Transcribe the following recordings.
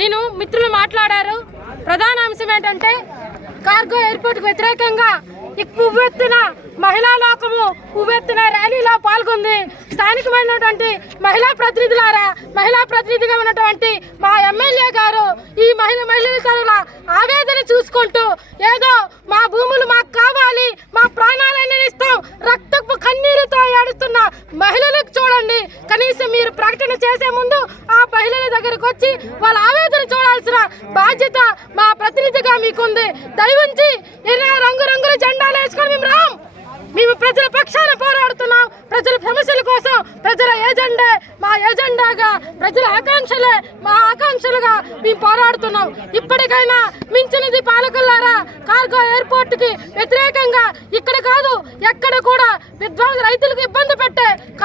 నేను మిత్రులు మాట్లాడారు. ప్రధాన అంశం ఏంటంటే కార్గో ఎయిర్పోర్ట్ వ్యతిరేకంగా ఉవ్వెత్తిన మహిళా లోకము ఉవ్వెత్తిన ర్యాలీలో పాల్గొంది. స్థానికమైనటువంటి మహిళా ప్రతినిధులారా మహిళా ప్రతినిధిగా ఉన్నటువంటి మా ఎమ్మెల్యే గారు ఈ మహిళ మహిళల ఆవేదన చూసుకుంటూ ఏదో మా భూములు మాకు కావాలి మా ప్రాణాలన్నీ ఇస్తాం రక్తపు కన్నీరుతో ఏడుస్తున్న మహిళలకు చూడండి. కనీసం మీరు ప్రకటన చేసే ముందు మహిళల దగ్గరకు వచ్చి వాళ్ళ ఆవేదన చూడాల్సిన బాధ్యత మా ప్రతినిధిగా మీకుంది. దయవుంచి ఎన్నో రంగురంగుల జెండాలు వేసుకొని మేము రాం. మేము ప్రజల పక్షాన పోరాడుతున్నాం. ప్రజల సమస్యల కోసం ప్రజల ఏజెండే మా ఏజెండాగా ప్రజల ఆకాంక్షలే మా ఆకాంక్షలుగా మేము పోరాడుతున్నాం. ఇప్పటికైనా మించినది పాలకులారా కార్గో ఎయిర్పోర్ట్కి వ్యతిరేకంగా ఇక్కడ కాదు ఎక్కడ కూడా విద్వాంస రైతులకు ఇబ్బంది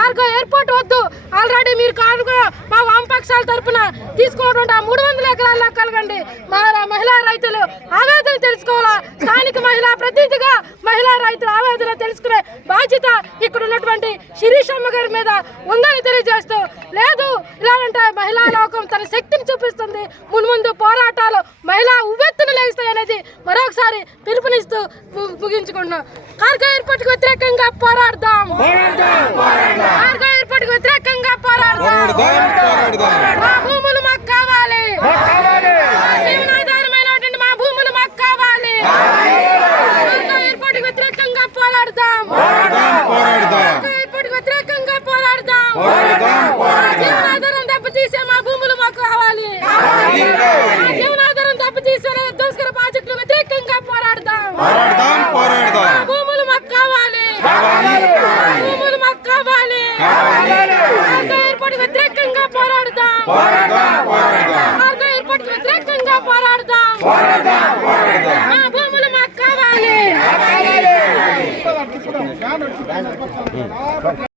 కార్గో ఎయిర్పోర్ట్ వద్దు. ఆల్రెడీ మీరు కార్గో మా వామపక్షాల తరపున తీసుకున్నటువంటి ఆ మూడు వందల ఎకరాల్లో కలగండి. మా మహిళా రైతులు ఆవేదన తెలుసుకోవాలా? స్థానిక మహిళా ప్రతినిధిగా మహిళా రైతుల ఆవేదన తెలుసుకునే బాధ్యత ఇక్కడ ఉన్నటువంటి శిరీషమ్మ గారి మీద ఉందని తెలియజేస్తూ లేదు ఇలాంటి మహిళా లోకం తన శక్తిని చూపిస్తుంది. మున్ముందు పోరాటాలు మహిళా ఉవ్వెత్తున అనేది మరొకసారి పిలుపునిస్తూ ము- ముగించుకుంటున్నాం. కార్గో ఎయిర్పోర్ట్ వ్యతిరేకంగా పోరాడదాం. కార్గో ఎయిర్పోర్ట్ వ్యతిరేకంగా పోరాడదాం. మా భూములు మాకు కావాలి. మా జీవనాధారమైనటువంటి మా భూములు మాకు కావాలి. కార్గో ఎయిర్పోర్ట్ వ్యతిరేకంగా పోరాడదాం. కార్గో ఎయిర్పోర్ట్ వ్యతిరేకంగా పోరాడదాం. మా జీవనాధారం దెబ్బతీసే మా భూములు మాకు కావాలి మా జీవనాధారం దెబ్బతీసే దుస్కర ప్రాజెక్టులు వ్యతిరేకంగా పోరాడదాం పోరాడదాం పోరాడదాం మా భూములు మాకు కావాలి మా భూములు మాకు కావాలి కార్గో ఎయిర్పోర్ట్ వ్యతిరేకంగా పోరాడదాం పోరాడదాం పోరాడదాం కార్గో ఎయిర్పోర్ట్ వ్యతిరేకంగా పోరాడదాం మా భూములు మాకు కావాలి